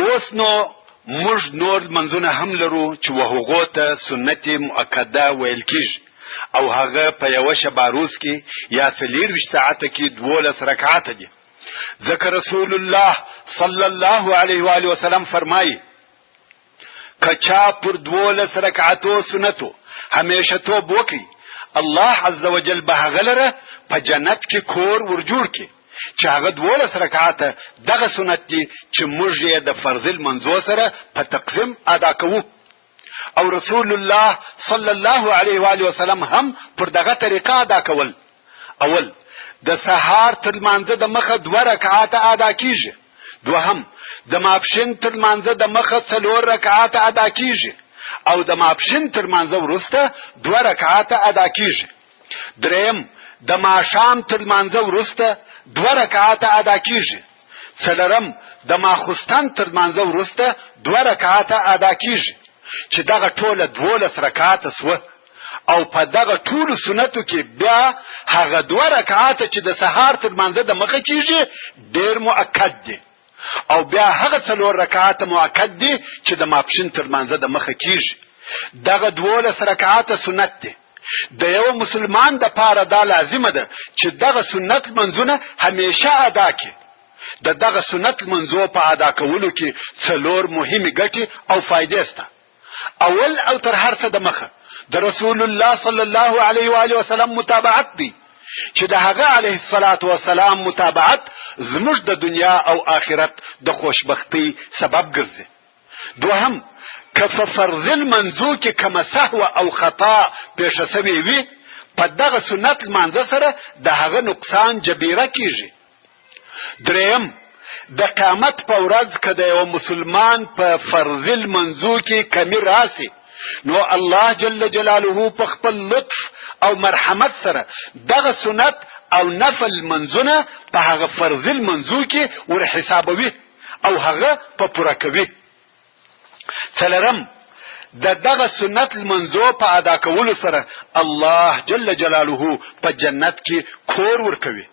اوس نو موږ نور منځونه هم لرو چې وهغو ته سنت مؤکده ویل کیږي او هغه په یو شب روز کې یا 24 ساعته کې 12 رکعات دي. ذکر رسول الله صلی الله علیه و آله وسلم فرمایي کچا پر 12 رکعاتو سنتو همیشه توب وکي الله عز وجل به هغه لره په جنت کې کور ورجوړ کړي چې هغه 12 رکعاته دغه سنت دي چې موږ یې د فرض المنځو سره په تقسیم ادا کوو. او رسول الله صلی الله علیه و آله وسلم هم پر دغه طریقه ادا کول. اول د سحار تر لمانځه د مخه 2 رکعاته ادا کیږي. دوهم د ماپښین تر لمانځه د مخه 4 رکعاته ادا کیږي او د ماپښین تر لمانځه وروسته 2 رکعاته ادا کیږي. دریم د ماښام تر لمانځه وروسته 2 رکعاته ادا کیږي. څلورم د ماخوستن تر لمانځه وروسته 2 رکعاته ادا کیږي چې دغه ټوله 12 رکعاته سوه. او په دغه ټول سنتو کې بیا هغه 2 رکعاته چې د سحار تر لمانځه د مخه کیږي ډیر مؤکد دي او بیا هغه 4 رکعاته مؤکد دي چې د ماپښین تر لمانځه د مخه کیږي. دغه 12 رکعاته سنت دي. د یو مسلمان د پاره دا لازمه ده چې دغه سنت منځونه همیشه ادا کړي. دغه سنت منځو په ادا کولو کې 4 مهمه ګټې او فائدې شته. اول او تر هر څه د مخه د رسول الله صلی الله علیه و آله وسلم متابعت دی چې د هغه علیه الصلاة والسلام متابعت زموږ د دنیا او آخرت د خوشبختی سبب ګرځي. دوهم که په فرض المنځو کې کومه سهو او خطا پیښه شوې وي په دغه سنت لمانځه سره د هغه نقصان جبیره کیږي. دریم د قیامت په ورځ که د یو مسلمان په فرض المنځو کې کمی راسي نو الله جل جلاله په خپل لطف او مرحمت سره دغه سنت او نفل منځونه په هغه فرض المنځو کې ور حسابوي او هغه په پوره کوي. څلورم دغه سنت المنځو په ادا کولو سره الله جل جلاله په جنت کې کور ورکوي.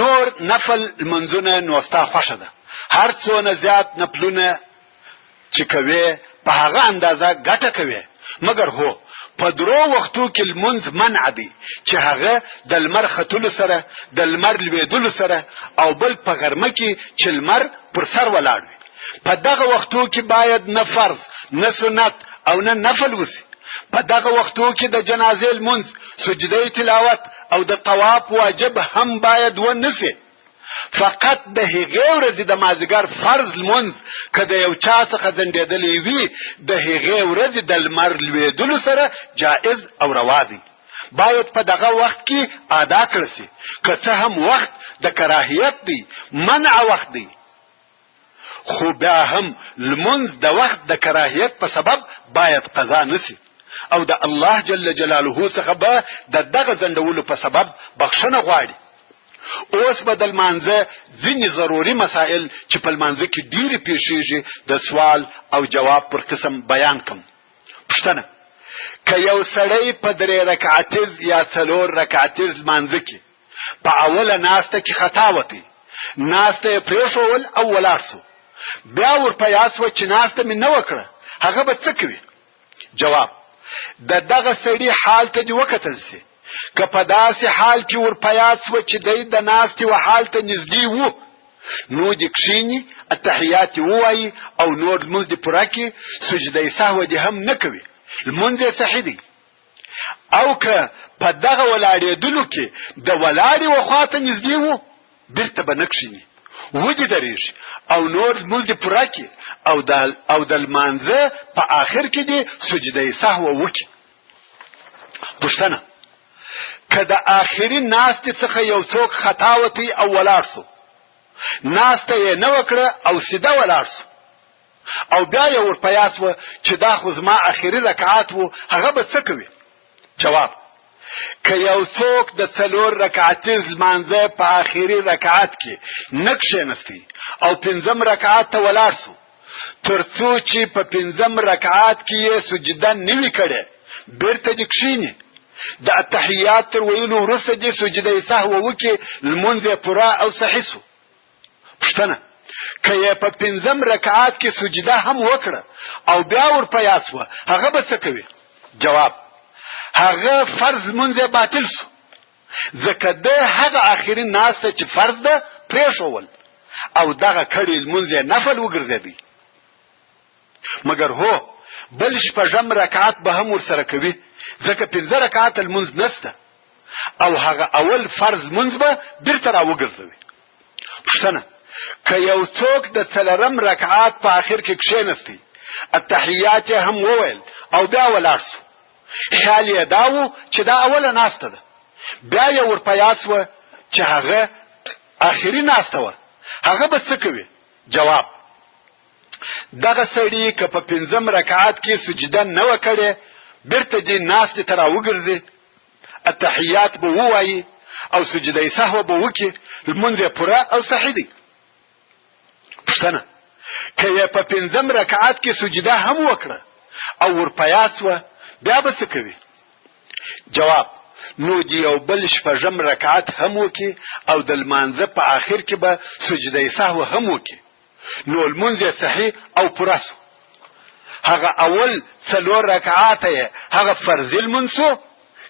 نور نفل منځونه نو ستا خوښه ده. هر څونه زیات نفلونه چې کوي په هغه اندازه ګټه کوي. مګر هو په درو وختو کې المنځ منع دی چې هغه د لمر ختلو سره د لمر لویدلو سره او بل په غرمه کې چې لمر پر سر ولاړ وي. په دغه وختو کې باید نه فرض نه سنت او نه نفل وسی. په دغه وختو کې د جنازې المنځ سجده تلاوت او د طواف واجب هم باید ونسی. فقط د هغې ورځې د مازدیګر فرض لمونځ که د یو چا څخه ځنډېدلی وي د هغې ورځې د لمر لویدلو سره جائز او روا دی. باید په دغه وخت کې ادا کړل سي. که څه هم وخت د کراهیت دی منع وخت دی خو بیا هم لمونځ د وخت د کراهیت په سبب باید قضا نسی او د الله جل جلاله څخه به د دغه ځنډولو په سبب بخښنه غواړي. اوس به د لمانځه ځینې ضروري مسائل چې په لمانځه کې ډېرې پیښیږي د سوال او جواب پر قسم بیان کړم. پوښتنه: که یو سړی په 3 رکعتیز یا 4 رکعتیز لمانځه کې په اوله ناسته کې خطا وتی، ناسته یې پرېښول او ولاړ سو، بیا ورپه یاد سوه چې ناسته مې نه وکړه، هغه به څه کوي؟ جواب: د دغه سړي حال ته دې وکتل سي. که په داسې حال کې ورپه یاد سوه چې دی د ناستې و حال ته نږدې وو نو دې کښېني، اتحیات یې ووایي او نور لمونځ دې پوره کړي، سجده سهوه دې هم نه کوي، لمونځ یې صحیح دی. او که په دغه ولاړېدلو کې د ولاړې و خواته نږدې وو بیرته به نه کښېني، ودې درېږي او نور لمونځ دې پوره کړي او د لمانځه په آخر کې دې سجده سهوه وکړي. پوښتنه: که د آخري ناستې څخه یو څوک خطا وتی او ولاړ سو، ناسته یې نه وکړه او سیده ولاړ سو او بیا یې ورپه یاد سوه چې دا خو زما آخري رکعات وو، هغه به څه کوي؟ جواب: که یو څوک د 4 رکعتیز لمانځه په آخري رکعات کې نه کښېنستی او 5م رکعات ته ولاړ سو تر څو چې په 5م رکعات کې یې سجده نه وي کړې، بیرته دې کښېني، د اتحیات تر ویلو وروسته دې سجده سهوه وکړي، لمونځ یې پوره او صحیح سو. پوښتنه: که یې په 5م رکعات کې سجده هم وکړه او بیا ورپیا سوه، هغه به څه کوي؟ جواب: هغه فرض لمونځ باطل سو، ځکه ده هغه آخري ناسته چې فرض ده پرېښول او دغه کړي لمونځ نفل وګرځېدی. مګر هو بل 6م رکعات به هم ورسره کوي، ځکه 5 رکعات لمونځ نسته او هغه اول فرض لمونځ به بیرته راوګرځوي. پوښتنه: که یو څوک د 4م رکعات په آخر کې کښېنستی، التحیات یې هم وویل او بیا ولاړ سو، خیال یې دا و چې دا اوله ناسته ده، بیا یې ورپیا سوه چې هغه آخري ناسته وه، هغه به څه کوي؟ جواب: دغه سړي که په 5م رکعات کې سجده نه وه کړې، بیرته دې ناستې ته راوګرځي، التحیات به ووایي او سجده سهو به وکړي، لمونځ یې پوره او صحیح دی. پوښتنه: که یې په 5م رکعات کې سجده هم وکړه او ورپیا سوه، بیا به څه کوي؟ جواب: نو دې یو بل 6م رکعات هم وکړي او د لمانځه په آخر کې به سجده سهو هم وکړي، نو لمونځ یې صحیح او پوره سو. هغه اول 4 رکعات یې هغه فرضي لمونځ سو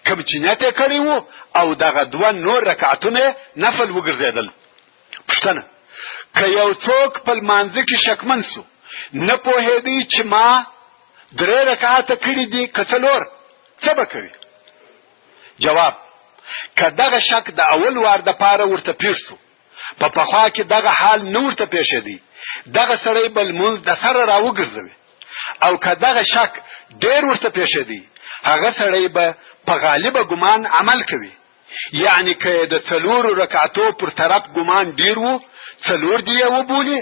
کوم چې نیت یې کړی و، او دغه 2 نور رکعتونه نفل وګرځېدل. پوښتنه: که یو څوک په لمانځه کې شکمن سو، نه پوهېدی چې ما 3 رکعاته کړي دي که 4، څه به کوي؟ جواب: که دغه شک د اول وار دپاره ورته پېښ سو، په پخوا کې دغه حال نه ورته پېښېدی، دغه سړی به لمونځ د سره راوګرځوي، او که دغه شک ډېر ورته پېښېدی، هغه سړی به په غالبه ګمان عمل کوي، یعنی که د 4 رکعتو پر طرف ګمان ډیر و، 4 دی یې وبولي،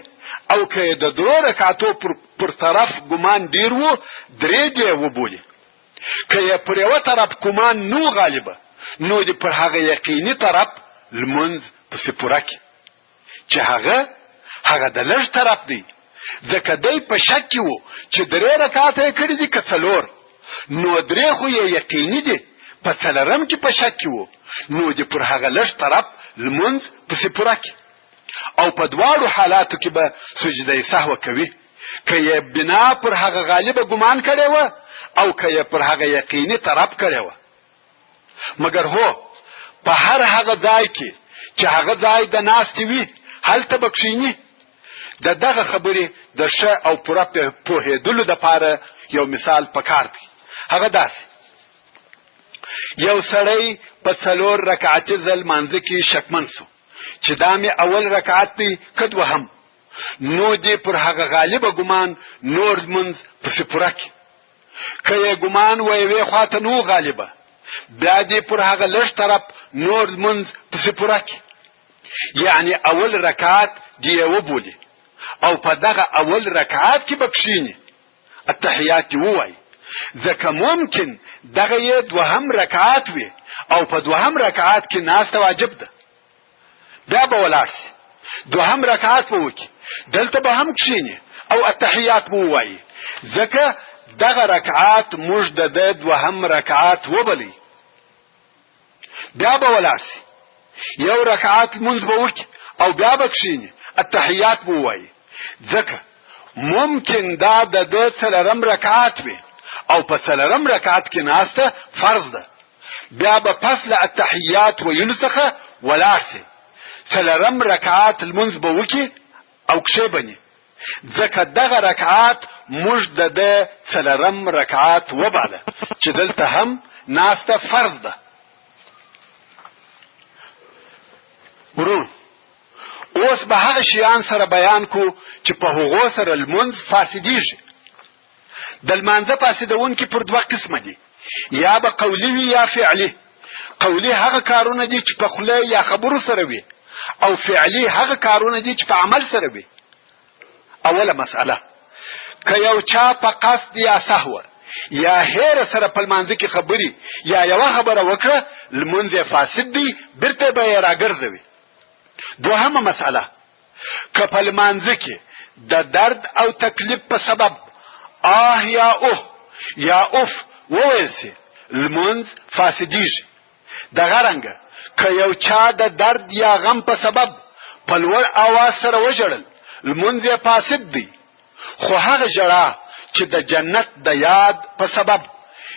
او که د 3 رکعتو پر طرف ګمان ډیر و، 3 دی یې وبولي. که یې پر یوه طرف ګمان نو غالبه، نو د پر هغه یقیني طرف لمونځ پسې پوره کړي چې هغه د لږ طرف دی، ځکه دی په شک کې و چې 3 رکعاته یې کړي دي که 4، نو 3 خو یې یقیني دي، په 4م کې په شک کې و، نو د پر هغه لږ طرف لمونځ پسې پوره کړي، او په دواړو حالاتو کې به سجده سهو کوي، که یې بنا پر هغه غالبه ګمان کړی و او که یې پر هغه یقیني طرف کړی و. مګر هو په هر هغه ځای کې چې هغه ځای د ناستې وي، هلته به کښېني. د دغه خبرې د ښه او پوره پوهېدلو دپاره یو مثال پکار دی. هغه داسې: یو سړی په 4 رکعتي ځل لمانځه کې شکمن سو چې دا مې اول رکعت دی که 2م، نو دې پر هغه غالبه ګمان نور لمونځ پسې پوره کړي. که یې ګمان و یوې خواته نو غالبه، بیا دې پر هغه لږ طرف نور لمونځ پسې پوره کړي، یعنی اول رکعت دې یې وبولي او په دغه اول رکعت کې به کښېني، التحیات ووایي، ځکه ممکن دغه یې 2م رکعت وي او په 2م رکعت کې ناسته واجب ده، بیا به ولاړ سي، 2م رکعت به وکړي، دلته به هم کښېني او التحیات به ووایي، ځکه دغه رکعات موږ د 2م رکعت وبلی. بیا به ولاړ سي، 1 رکعت لمونځ به وکړي او بیا به کښېني، التحیات به ووایي، ځکه ممکن دا د 4م رکعت وي او په 4م رکعت کې ناسته فرض ده، بیا به پس له التحیات ویلو څخه ولاړ سي، 4م رکعت لمونځ به وکړي او کښېبني، ځکه دغه رکعات موږ د 4م رکعت وباله چې دلته هم ناسته فرض ده. ورون، اوس به هغه شیان سره بیان کو چې په هغو سره لمونځ فاسدیږي. د لمانځه فاسدونکي پر 2 قسمه دي، یا به قولي وي یا فعلي. قولي هغه کارونه دي چې په خوله یا خبرو سره وي، او فعلي هغه کارونه دي چې په عمل سره وي. اوله مسئله: که یو چا په قصد یا سهو یا هیر سره په لمانځه کې خبري یا یوه خبره وکړه، لمونځ یې فاسد دی، بیرته به یې راګرځوي. دوهمه مسئله: که په لمانځه کې د درد او تکلیف په سبب یا اوه یا اوف وویل سي، لمونځ فاسدیږي. دغه رنګه که یو چا د درد یا غم په سبب په لوړ اواز سره وژړل، لمونځ یې فاسد دی. خو هغه ژړا چې د جنت د یاد په سبب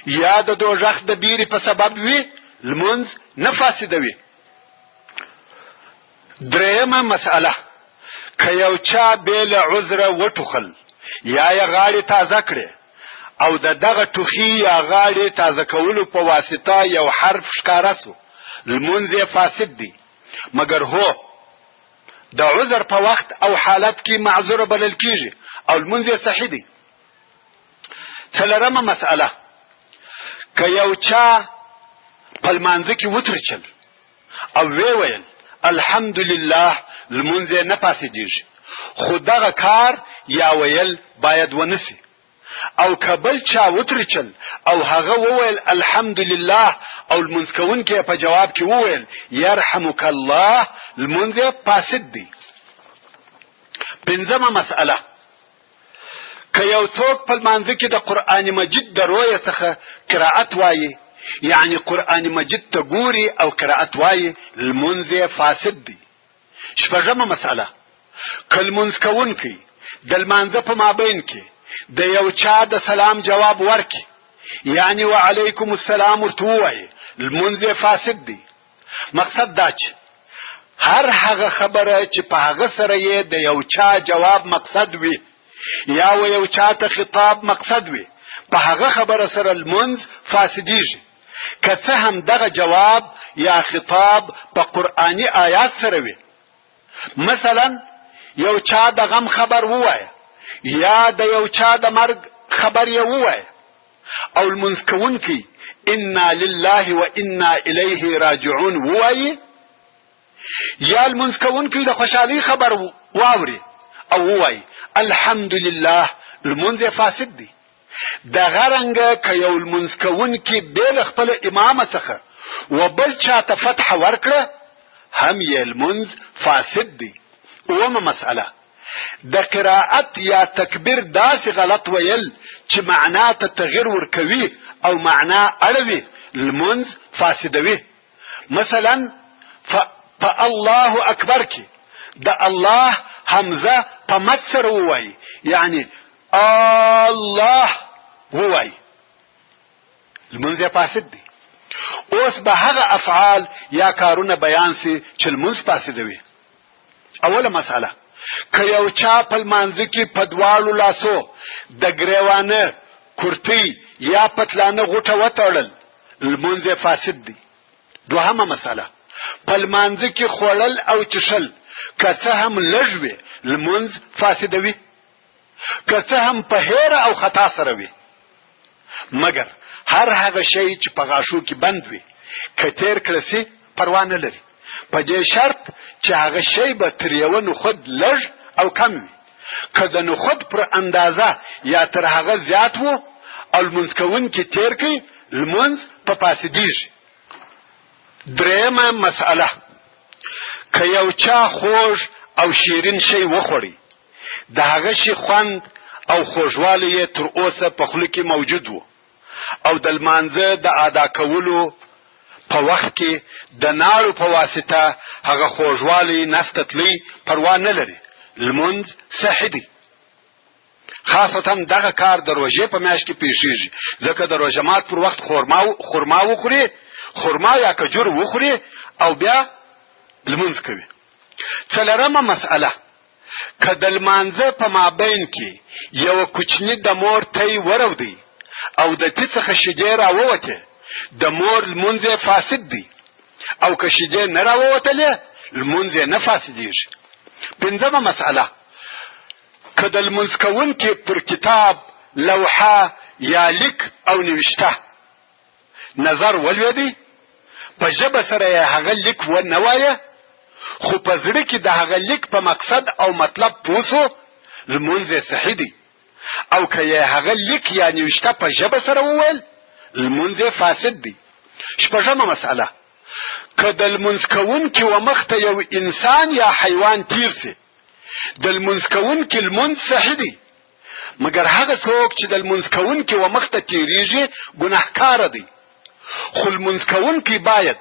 یا د دوزخ د بیرې په سبب وي لمونځ نه فاسدوي. درېیمه مسئله، که یو چا بې له عذره وټوخل یا یې غاړې تازه کړې او د دغه ټوخي یا غاړې تازه کولو په واسطه یو حرف ښکاره سو لمونځ یې فاسد دی، مګر هو د عذر په وخت او حالت کې معذور بلل کیږي او لمونځ یې صحیح دی. څلورمه مسئله، که یو چا په لمانځه کې وترچل او وی ویل الحمدلله لمونځ یې نه فاسدېږي، خو دغه کار یا ویل باید ونسي. او که بل چا وترچل او هغه وویل الحمدلله او لمونځ کوونکی په جواب کې وویل یرحمک الله لمونځ یې فاسد دی. پنځمه مسئله، که یو څوک په لمانځه کې د قرآن مجید د رویه څخه قرائت وایي، یعنی قرآن مجید ته ګوري او قرائت وایي لمونځ یې فاسد دی. شپږمه مسئله، که لمونځ کوونکی د لمانځه په مابین کې د یو چا د سلام جواب ورکي، یعنی وعلیکم السلام ورته ووایي لمونځ یې فاسد دی. مقصد دا چې هر هغه خبره چې په هغه سره یې د یو چا جواب مقصد وي یا و یو چا ته خطاب مقصد وي، په هغه خبره سره لمونځ فاسدېږي، که څه هم دغه جواب یا خطاب په قرآني آیات سره وي. مثلا یو چا د غم خبر ووایه یا د یو چا د مرګ خبر یې ووایه او لمونځ کوونکی انا لله و انا الیه راجعون ووایي، یا لمونځ کوونکی د خوشحالۍ خبر واوري او ووایي الحمدلله لمونځ یې فاسد دی. دغه رنګه که یو لمونځ کوونکی بې له خپل امامه څخه و بل چاته فتح ورکړه هم یې لمونځ فاسد دی. اومه مسئله، د قرائت یا تکبیر داسې غلط ویل چې معنا ته تغییر ورکوي او معنا اړوي لمونځ فاسدوي. مثلا په الله اکبر کې د الله حمزه په مد سره ووایي، یعنی الله ووایي لمونځ یې فاسد دی. اوس به هغه افعال یا کارونه بیان سي چې لمونځ فاسدوي. اوله مسئله، که یو چا په لمانځه کې په دواړو لاسو د ګریوانه کورتۍ یا پتلانه غوټه وتړل لمونځ یې فاسد دی. دوهمه مسئله، په لمانځه کې خوړل او چښل که څه هم لږ وي لمونځ فاسدوي، که څه هم په هیره او خطا سره وي، مګر هر هغه شی چې په غاښو کې بند وي که تیر کړه سي پروا نه لري، په دې شرط چې هغه شی به تر یوه نخود لږ او کم وي. که د نخود پر اندازه یا تر هغه زیات وو او لمونځ کوونکی تیر کړي لمونځ په فاسدېږي. درېیمه مسئله، که یو چا خوږ او شیرین شی وخوړي د هغه شي خوند او خوږوالی یې تر اوسه په خوله کې موجود وو او د لمانځه د ادا کولو په وخت کې د ناړو په واسطه هغه خوږوالی نسته تللی پروا نه لري، لمونځ صحیح دی. خاصتا دغه کار د روژې په میاشت کې پیښیږي، ځکه د روژه مات پر وخت خرما وخوري، خرما یا کجور وخوري او بیا لمونځ کوي. څلورمه مسئله، که د لمانځه په مابین کې یوه کوچني د مور تی ورودی او د تی څخه شیدې راووتې د مور لمونځ یې فاسد دی، او که شیدې نه راووتلې لمونځ یې نه فاسدېږي. پنځمه مسئله، که د لمونځ کوونکي پر کتاب، لوحه یا لیک او نوشته نظر ولوېدی، په ژبه سره یې هغه لیک ونه وایه خو په زړه کې د هغه لیک په مقصد او مطلب پوه سو لمونځ یې صحیح دی. او که یې هغه لیک یا نوشته په ژبه سره وویل لمونځ یې فاسد دی. شپږمه مسئله، که د لمونځ کوونکي و مخته یو انسان یا حیوان تیر سي د لمونځ کوونکي لمونځ صحیح دی، مګر هغه څوک چې د لمونځ کوونکي و مخته تیریږي ګناهکاره دی. خو لمونځ کوونکي باید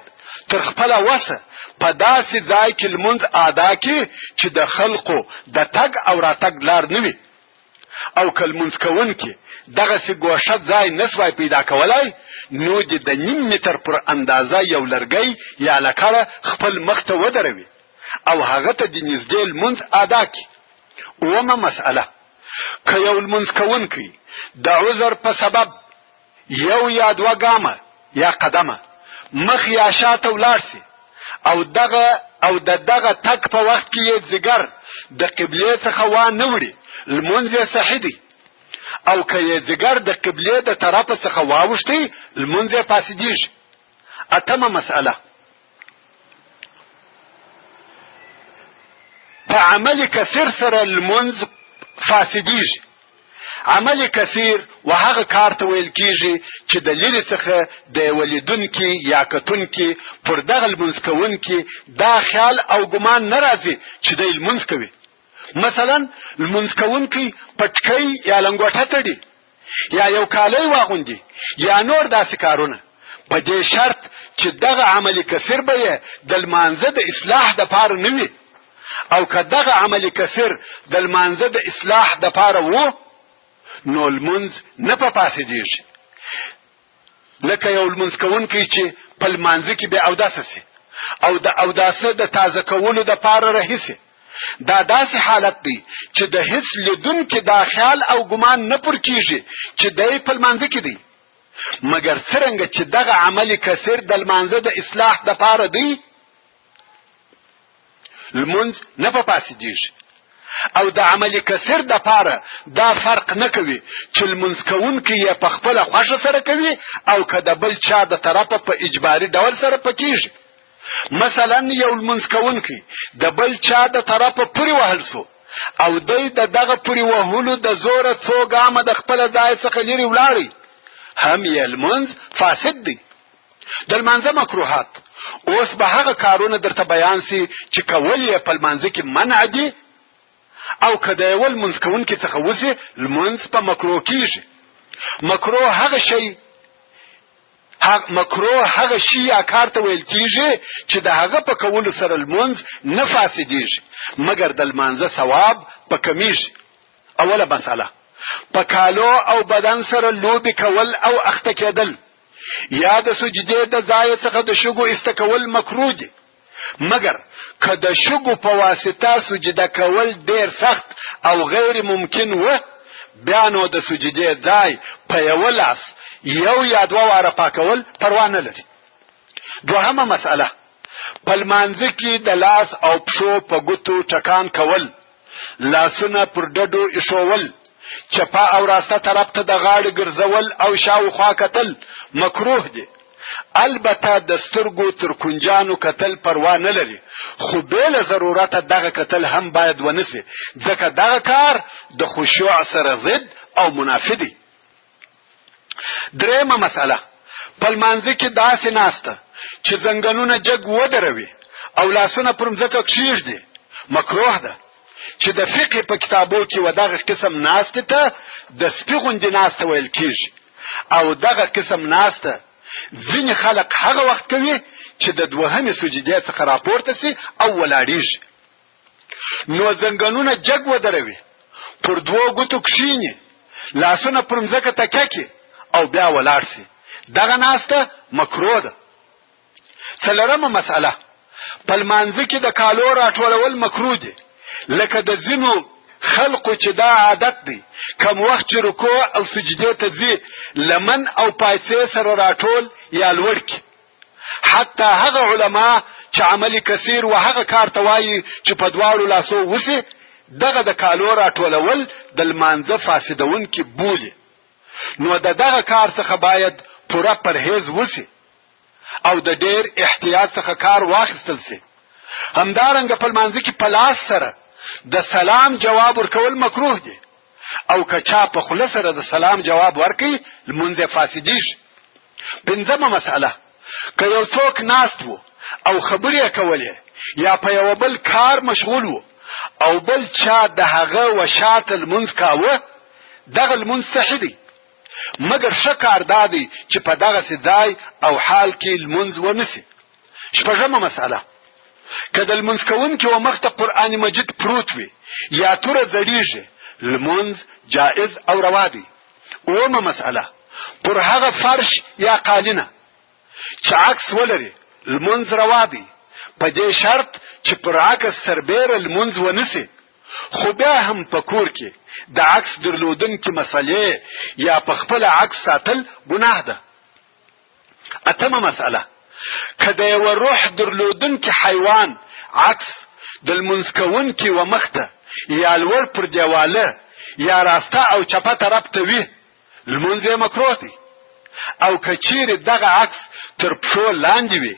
تر خپله وسه په داسې ځای کې لمونځ ادا کړي چې د خلقو د تګ او راتګ لار نه وي. او که لمونځ کوونکي دغسې ګوښه ځای نسوای پیدا کولی، نو د 1.5 متر پر اندازه یو لرګی یا لکړه خپل مخ ته ودروي او هغه ته د نږدې لمونځ ادا کړي. اومه مسئله، که یو لمونځ کوونکی د عذر په سبب یو یا 2 ګامه یا قدمه مخ یا شاته ولاړ سي او د دغه تک په وخت کې یې ځګر د قبلې څخه وانه وړي، لمونځ یې صحیح دی. او که یې ځګر د قبلې د طرفه څخه واوښتی، لمونځ یې فاسدېږي. اتمه مسئله، په عمل کثیر سره لمونځ فاسدېږي. عمل کثیر و هغه کار ته ویل کیږي چې د لرې څخه د ولیدونکي یا کتونکي پر دغه لمونځ کوونکي دا خیال او ګمان نه راځي چې دی لمونځ کوي. مثلا لمونځ کوونکی پټکۍ یا لنګوټه تړي یا یو کالی واغوندي یا نور داسې کارونه، په دې شرط چې دغه عمل کثیر به یې د لمانځه د اصلاح دپاره نه وي. او که دغه عمل کثیر د لمانځه د اصلاح دپاره وو، نو لمونځ نه په فاسدېږي. لکه یو لمونځ کوونکی چې په لمانځه کې بې اوداسه سي او د اوداسه د تازه کولو دپاره رهي سي، دا داسې حالت دی چې د هیڅ لیدونکي دا خیال او ګمان نه پر کیږي چې دی په لمانځه کې دی، مګر څرنګه چې دغه عمل کثیر د لمانځه د اصلاح دپاره دی، لمونځ نه په فاسدېږي. او د عمل کثیر دپاره دا فرق نه کوي چې لمونځ کوونکی یې په خپله خوښه سره کوي او که د بل چا د طرفه په اجباري ډول سره پکېږي. مثلا یو لمونځ کوونکی د بل چا د طرفه پورې وهل سو او دی د دغه پورې وهلو د زوره 2 ګامه د خپله ځای څخه لرې ولاړی، هم یې لمونځ فاسد دی. د لمانځه مکروهات اوس به هغه کارونه درته بیان سي چې کول یې په لمانځه کې منع دي، او که د یو لمونځ کوونکي څخه وسي، لمونځ په مکروه کیږي. مکروه هغه شی یا کار ته ویل کیږي چې د هغه په کولو سره لمونځ نه فاسدېږي، مګر د لمانځه ثواب په کمیږي. اوله مسئله، په کالو او بدن سره لوبې کول او اخته کېدل یا د سجدې د ځای څخه د شګو ایسته کول مکروه دي، مګر که د شګو په واسطه سجده کول ډیر سخت او غیر ممکن و، بیا نو د سجدې ځای په یو لاس یو یا 2 واره پاکول پروا نه لري. دوهمه مسئله، په لمانځه کې د لاس او پښو په ګوتو ټکان کول، لاسونه پر ډډو ایښول، چپه او راسته طرف ته د غاړې ګرځول او شاوخوا کتل مکروه دي. البته د سترګو تر کنجانو کتل پروا نه لري، خو بېله ضرورته دغه کتل هم باید ونسي، ځکه دغه کار د خشوع سره ضد او منافي دی. درېیمه مسئله، په لمانځه کې داسې ناسته چې زنګنونه جګ ودروي او لاسونه پر مځکه کښېږدي مکروه ده، چې د فقه په کتابو کې و دغه قسم ناستې ته د سپي غوندې ناسته ویل کېږي. او دغه قسم ناسته ځینې خلق هغه وخت کوي چې د 2مې سجدې څخه راپورته سي او ولاړیږي، نو زنګنونه جګ ودروي، پر 2 ګوتو کښېني، لاسونه پر مځکه تکیه کړي او بیا ولاړ سي، دغه ناسته مکروه ده. څلورمه مسئله، په لمانځه کې د کالو راټولول مکروه دي، لکه د ځینو خلقو چې دا عادت دی کم وخت چې رکوع او سجدې ته ځي لمن او پایڅې سره راټول یا لوړ کړي. حتی هغه علما چې عمل کثیر و هغه کار ته وایي چې په 2 لاسو وسي، دغه د کالو راټولول د لمانځه فاسدونکي بولي، نو دغه کار څخه باید پوره پرهیز وسي او د ډیر احتیاط څخه کار واخیستل سي. همدارنګه په لمانځه کې په لاس سره د سلام جواب ورکول مکروه دي، او که چا په خوله سره د سلام جواب ورکړي، لمونځ یې فاسدېږي. 5مه مسئله، که یو څوک ناست و او خبرې یې کولې یا په یو بل کار مشغول و او بل چا د هغه و شاته لمونځ کاوه، دغه لمونځ صحیح دی، مګر ښه کار دا دی چې په دغسې ځای او حال کې لمونځ ونسي، شپږمه مسأله، که د لمونځ کوونکي و مخ ته قرآن مجید پروت وي یا توره ځړیږي، لمونځ جائز او روا دی. اومه مسأله، پر هغه فرش یا قالینه چې عکس ولري لمونځ روا دی، په دې شرط چې پر عکس سربیره لمونځ ونسي. خو بیا هم په کور کې د عکس درلودونکي مسئلې یا په خپل عکس ساتل ګناه ده. اتمه مسئله، که د یو روح درلودونکي حیوان عکس د لمونځ کوونکي و مخته یا لوړ پر دیواله یا راسته او چپه طرف ته وي، لمونځ یې مکروه دی. او که چیرې دغه عکس تر پښو لاندې وي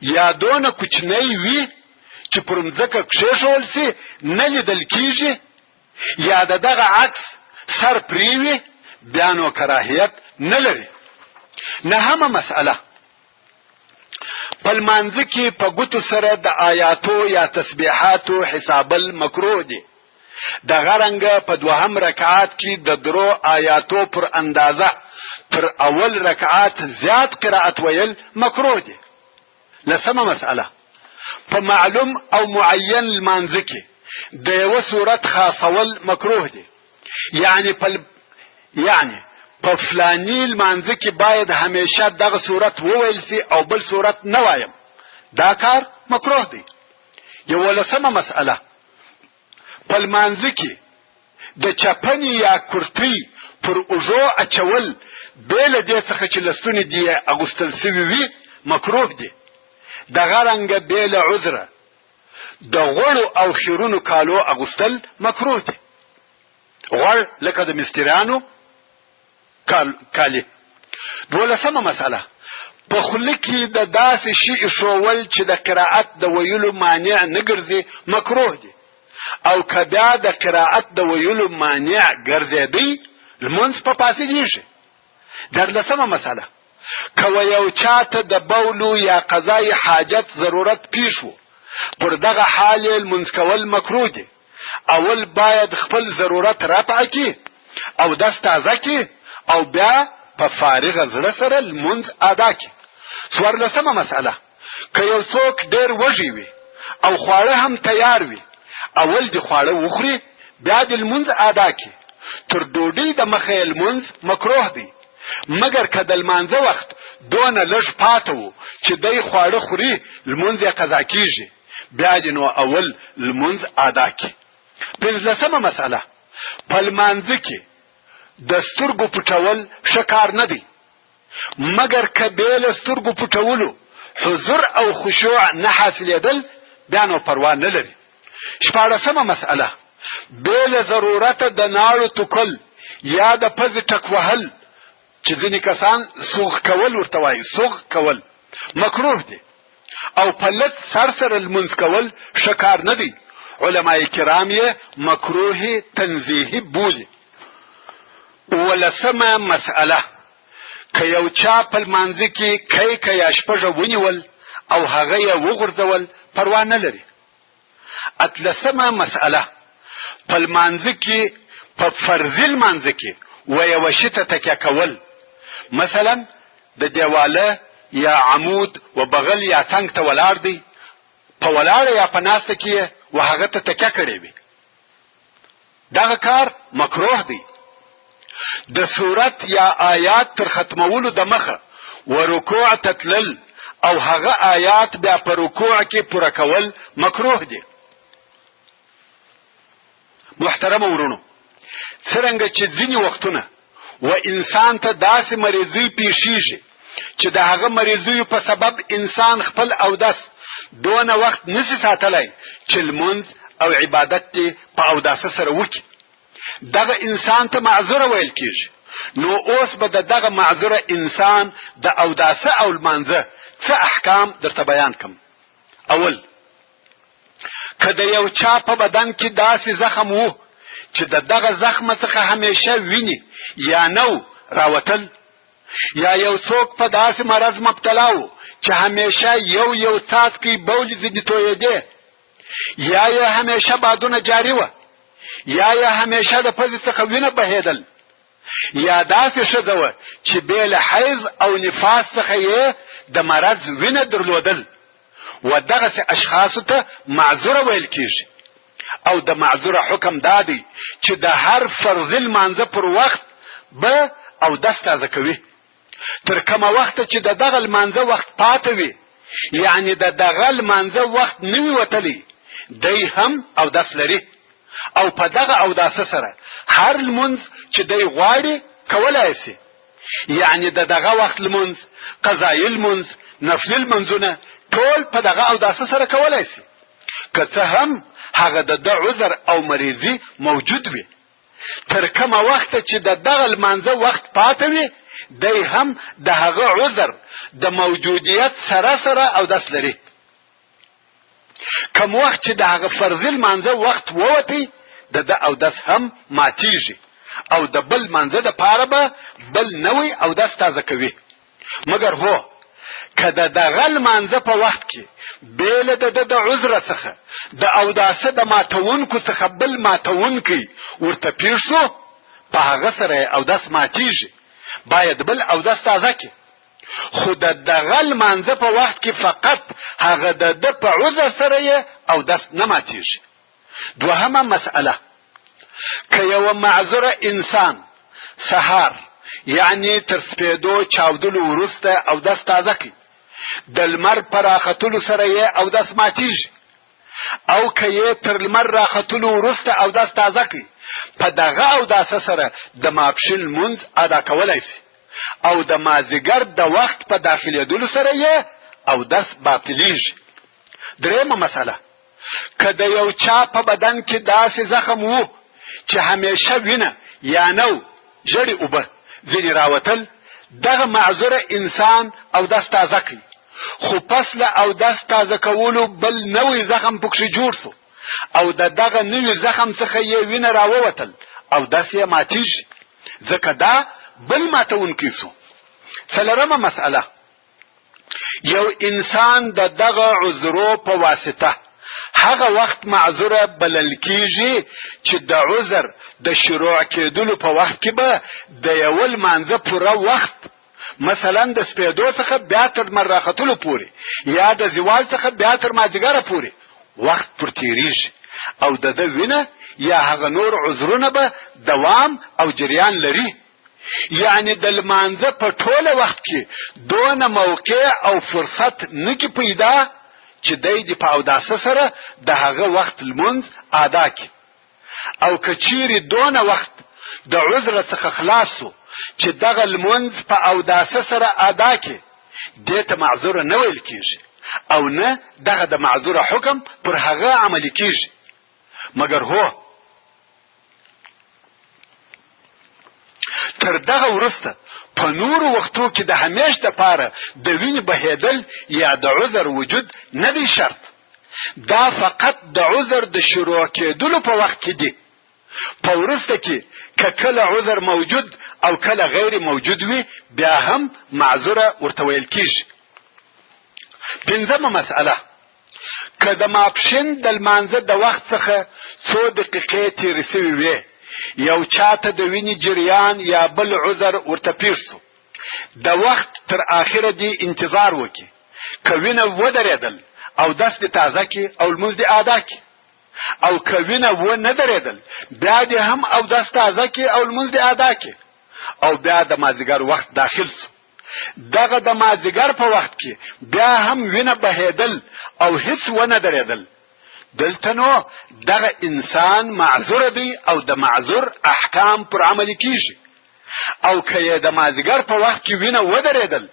یا دونه کوچنی وي چې پر مځکه کښېښول سي نه لیدل کیږي، یا د دغه عکس سر پرې وي، بیا نو کراهیت نه لري. نهمه مسئله، په لمانځه کې په ګوتو سره د آیاتو یا تسبیحاتو حسابل مکروه دی. دغه رنګه په دوهم رکعات کې د درو آیاتو پر اندازه تر اول رکعات زیات قرائت ویل مکروه دی. لسمه مسئله، په معلوم او معین لمانځه کې د یو صورت خاصول مکروه دی. یعنی په فلانی لمانځه کې باید همیشه دغه صورت وویل سي او بل صورت نه وایم، دا کار مکروه دی. یولسمه مسئله، په لمانځه کې د چپنې یا کرتۍ پر اوږو اچول بې له دې څخه چې لستونې دې اغوستل سوي وي مکروه دی. دغه رنګه بې له عذره د غوړو او خیرونو کالو اغوستل مکروه دی. غوړ لکه د مستریانو کالی. دولسمه مسئله، په خوله کې د داسې شي ایښول چې د قرائت د ویلو مانع نه ګرځي مکروه دی. او که بیا د قرائت د ویلو مانع ګرځېدی، لمونځ په فاسدېږي. دیارلسمه مسئله، که یو چاته د بولو یا قضای حاجت ضرورت پیښ و، پر دغه حال یې لمونځ کول مکروه دی. اول باید خپل ضرورت رفع کړي او دست تازه کړي او بیا په فارغه زړه سره لمونځ ادا کړي. څوارلسمه مسئله، که یو څوک ډېر وږی وي او خواړه هم تیار وي، اول د خواړه وخوري بیا د لمونځ ادا کړي. تر ډوډۍ د مخه یې لمونځ مکروه دی. مګر که د لمانځه وخت دونه لږ پاته و چې دی خواړه خوري، لمونځ یې قضا کیږي، بیا دې نو اول لمونځ ادا کړي. پنځلسمه مسئله، په لمانځه کې د سترګو پټول ښه کار نه دی، مګر که بې له سترګو پټولو حضور او خشوع نه حاصلېدل، بیا نو پروا نه لري. شپاړسمه مسئله، بې له ضرورته د ناړو توکل یا د پزې ټک وهل چې ځینې کسان سوغ کول ورته وایي، سوغ کول مکروه دی. او په لږ سر سره لمونځ کول ښه کار نه دی. علماء کرام یې مکروه تنزیهي بولي. ولسمه مسئله، که یو چا په لمانځه کې کیکه یا شپږه ونیول او هغه یې وغورځول، پروا نه لري. اتلسمه مسئله، په لمانځه کې په فرضي لمانځه کې و یوه شي ته تکیه کول، مثلا د دیواله یا عمود و بغل یا څنګ ته ولاړ دی، په ولاړه یا په ناسته کې و هغه ته تکیه کړې وي، دغه کار مکروه دی. د صورت یا آیات تر ختمولو د مخه و رکوع ته تلل او هغه آیات بیا په رکوع کې پوره کول مکروه دی. محترم ورونو، څرنګه چې ځینې وختونه و انسان ته داسې مریضي پیښیږي چې د هغه مریضیو په سبب انسان خپل اودس دونه وخت نسی ساتلی چې لمونځ او عبادت دې په اوداسه سره وکړي، دغه انسان ته معذوره ویل کیږي. نو اوس به دغه معذوره انسان د اوداسه او لمانځه څه احکام درته بیان کم. اول، که د یو چا په بدن کې داسې زخم وو چې دغه زخم څخه همیشه ویني یا نو راوتل، یا یو څوک په داسې مرض مبتلا وو چې همیشه یو څاڅکی بول ځینې تویېدې، یا یې همیشه بادونه جاري وه، یا یې همیشه د پزې څخه وینه بهېدل، یا داسې ښځه وه چې بې له حیض او نفاس څخه یې د مرض وینه درلودل، و دغه اشخاص ته معذور ویل کیږي. او د معذور حکم دادی چې د هر فرض المانزه پر وخت به او داس تازه کوي تر کومه وخت چې د دغه المانزه وخت پاتې وي، یعنی د دغه المانزه وخت نوی وتلی دی هم او داس لري. او په دغه او داس سره هر المنز چې دی غواړي کولای شي، یعنی د دغه وخت المنز، قضایي المنز، نفل المنزونه ټول په دغه او داس سره کولای شي، که څه هم هغه د عذر او مریضي موجود وي. تر کومه وخت چې د دغه المانزه وخت پاتې وي، دی هم د هغه عذر د موجودیت سره او داس لري. کوم وخت چې د هغه فرض المانزه وخت ووتی، د او داس هم ماتیږي او د بل منزه د پاره به بل نوی او داس تازه کوي. مګر هو کله د غل منزه په وخت کې بیل د عذر څخه د او داسه د ماتونکو څخه بل ماتونکی ورته پیر شو، په هغه سره او داس ماتیږي، باید بل او داس تازه کی. خود د غل منزه په وخت کې فقط هغه د په عذر سره او داس نه ماتیږي. دوهمه مسئله، که یو معذور انسان سهار یعنی تر سپیدو چاودلو ورسته او داس تازه کی، د لمر پر راختلو سره او داس ماتیږي. او که یې تر لمر راختلو ورسته او داس تازه کی، په دغه او داس سره د ماپښین منځ ادا کولای شي. او د مازیګر د وخت په داخلېدلو سره او داس باطلیږي. درېمه مسئله، که د یو چا په بدن کې داسې زخم وو چې همیشه وینه یا نو ژړې اوبه ځینې راوتل، دغه معذور انسان او داس تازه کوي، خو پس له او داس تازه کولو بل نوی زخم پکښې جوړ سو او د دغه نوی زخم څخه یې وینه راووتل او داس یې ماتیږي، ځکه دا بل ماتونکی سو. څلورمه مسئله، یو انسان د دغه عذرو په واسطه هغه وخت معذوره بلل کیږي چې د عذر د شروع کېدلو په وخت کې به د یو المانزه پوره وخت، مثلا د سپیدو څخه بیا تر لمر راختلو پورې یا د زوال څخه بیا تر مازدیګره پورې وخت پر تیریږي، او د ده وینه یا هغه نور عذرونه به دوام او جریان لري. یعنی د لمانزه په ټوله وخت کې دونه موقع او فرصت نکی پیدا چې دی په اوداسه سره د هغه وخت لمونځ ادا کړي. او که چیرې دونه وخت د عذر څخه خلاص سو چې دغه لمونځ په اوداسه سره ادا کړي، دې ته معذور نه ویل کیږي او نه دغه د معذور حکم پر هغه عملی کیږي. مګر هو تر دغه وروسته په نورو وختو کې د همیش دپاره د وینې بهیدل یا د عذر وجود نه دی شرط، دا فقط د عذر د شروع کېدلو په وخت کې دی. په وروسته کې که کله عذر موجود او کله غیر موجود وي، بیا هم معذوره ورته ویل کیږي. پنځمه مسئله، که د ماپښین د لمانځه د وخت څخه څو دقیقې تېرې سوي وي، یو چاته د وینې جریان یا بل عذر ورته پېښ سو، د وخت تر آخره دی انتظار وکړي. که وینه ودرېدل او داس دې تازه کړي او لمونځ دې ادا کړي، او که وینه ونه درېدل بیا دې هم او داس تازه کړي او لمونځ دې ادا کړي. او بیا د مازدیګر وخت داخل سو، دغه د مازدیګر په وخت کې بیا هم وینه بهېدل او هیڅ ونه درېدل، دلته نو دغه انسان معذور دی او د معذور احکام پر عملی کیږي. او که یې د مازدیګر په وخت کې وینه ودرېدل،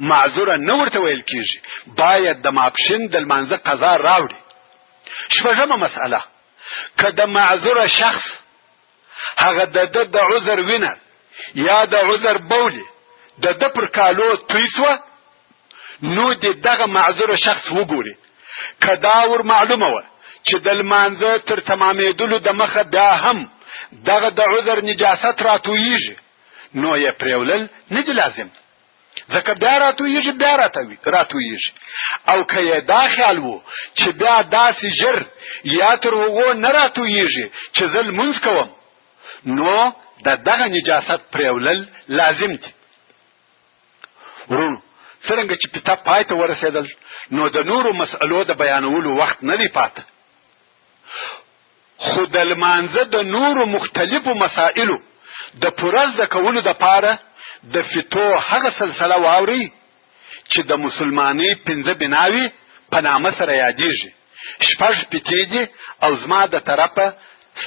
معذوره نه ورته ویل کیږي، باید د ماپښین د لمانځه قضا راوړي. شپږمه مسئله، که د معذور شخص هغه د عذر وینه یا د عذر بولي د پر کالو توی سوه، نو د دغه معذور شخص وګوري. که دا ور معلومه وه چې د لمانځه تر تمامېدلو د مخه بیا هم دغه د عذر نجاست راتویږي، نو یې پرېولل نه دي لازم، ځکه بیا راتویږي بیا راتویږي. او که یې دا خیال وو چې بیا داسې ژر یا تر هغو نه راتویږي چې زه لمونځ کوم، نو د دغه نجاست پرېولل لازم دي. ورونو، څرنګه چې پتا پای ته ورسېدل نو د نورو مسألو د بیانولو وخت نه دی پاته. خو د لمانځه د نورو مختلفو مسائلو د پوره زده کولو دپاره د فتو هغه سلسله واورئ چې د مسلمانۍ 5 بناوي په نامه سره یادېږي. 6 پتې دي او زما د طرفه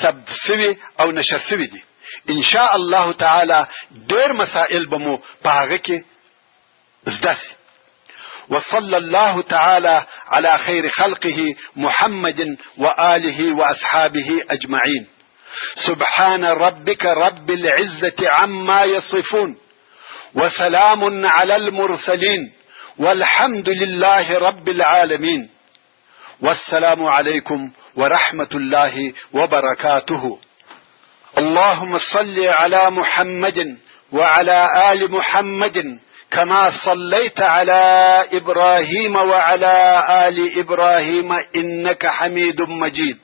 ثبت سوي او نشر سوي دي. ان شاء الله تعالی ډېر مسائل به مو په هغه کې زده سي. وصلى الله تعالى على خير خلقه محمد وآله وأصحابه أجمعين. سبحان ربك رب العزة عما يصفون وسلام على المرسلين والحمد لله رب العالمين. والسلام عليكم ورحمة الله وبركاته. اللهم صل على محمد وعلى آل محمد كما صليت على إبراهيم وعلى آل إبراهيم إنك حميد مجيد.